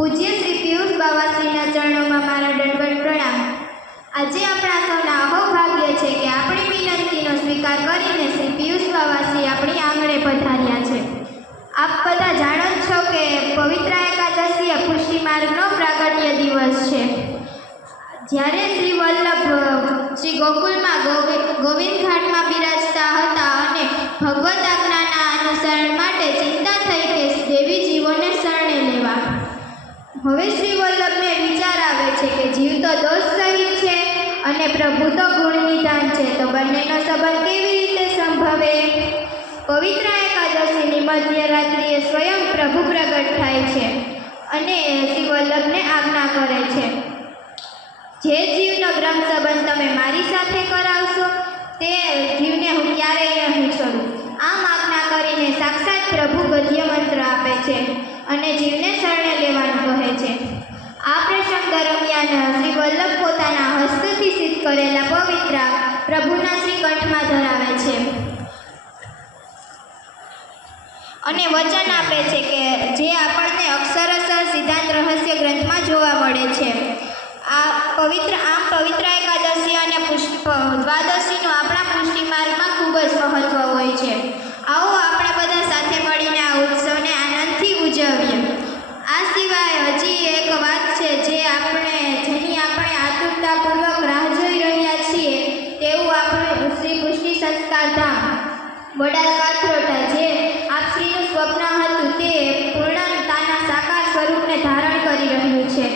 પૂજ્ય શ્રી પિયુષ બાવાશ્રીના ચરણોમાં મારા દંડવત પ્રણામ। આજે આપણા સૌના અહોભાગ્ય છે કે આપણી વિનંતીનો સ્વીકાર કરીને શ્રી પિયુષ બાવાશ્રી આપણી આંગણે પધાર્યા છે। આપ બધા જાણો જ છો કે પવિત્ર એકાદશી એ પુષ્ટિ માર્ગનો પ્રાગટ્ય દિવસ છે, જ્યારે શ્રી વલ્લભ શ્રી ગોકુલમાં ગોવિંદ ઘાટમાં બિરાજતા હતા અને ભગવત આજ્ઞાના અનુસરણ માટે ચિંતા થઈ કે દેવી જીવોને શરણે લેવા। હવે શ્રી વલ્લભને વિચાર આવે છે કે જીવ તો દોષ સહિત છે અને પ્રભુ તો ગુણનિધાન છે, તો બંનેનો સંબંધ કેવી રીતે સંભવે? પવિત્ર એકાદશીની મધ્યરાત્રિએ સ્વયં પ્રભુ પ્રગટ થાય છે અને શ્રી વલ્લભને આજ્ઞા કરે છે, જે જીવનો બ્રહ્મ સંબંધ તમે મારી સાથે કરાવશો તે જીવને હું ક્યારેય નહીં છોડું। આમ આજ્ઞા કરીને સાક્ષાત પ્રભુ ગદ્ય મંત્ર આપે છે અને જીવને શરણે લેવાનું કહે છે। આ પ્રસંગ દરમિયાન શ્રી વલ્લભ પોતાના હસ્તથી સિદ્ધ કરેલા પવિત્ર પ્રભુના શ્રી કંઠમાં ધરાવે છે અને વચન આપે છે કે જે આપણને અક્ષરશઃ સિદ્ધાંત રહસ્ય ગ્રંથમાં જોવા મળે છે। આમ પવિત્ર એકાદશી અને દ્વાદશીનું આપણા પુષ્ટિ માર્ગમાં ખૂબ જ મહત્વ હોય છે। આવો આપણે બધા સાથે મળીને આ ઉત્સવને આનંદથી ઉજવીએ। આ સિવાય હજી એક વાત છે જેની આપણે આતુરતાપૂર્વક રાહ જોઈ રહ્યા છીએ, તેવું આપણે શ્રી પુષ્ટિ સંસ્કાર ધામ વડાલ કાથરોટા, જે આપશ્રીનું સ્વપ્ન હતું તે પૂર્ણતાના સાકાર સ્વરૂપને ધારણ કરી રહ્યું છે।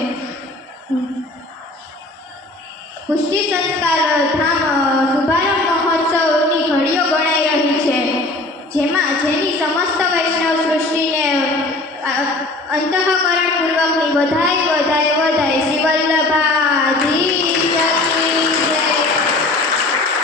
પુષ્ટિ સંસ્કાર ધામ શુભારંભ મહોત્સવની ઘડીઓ ગણાઈ રહી છે, જેની સમસ્ત વૈષ્ણવ સૃષ્ટિને અંતઃકરણપૂર્વકની વધાય શ્રી વલ્લભા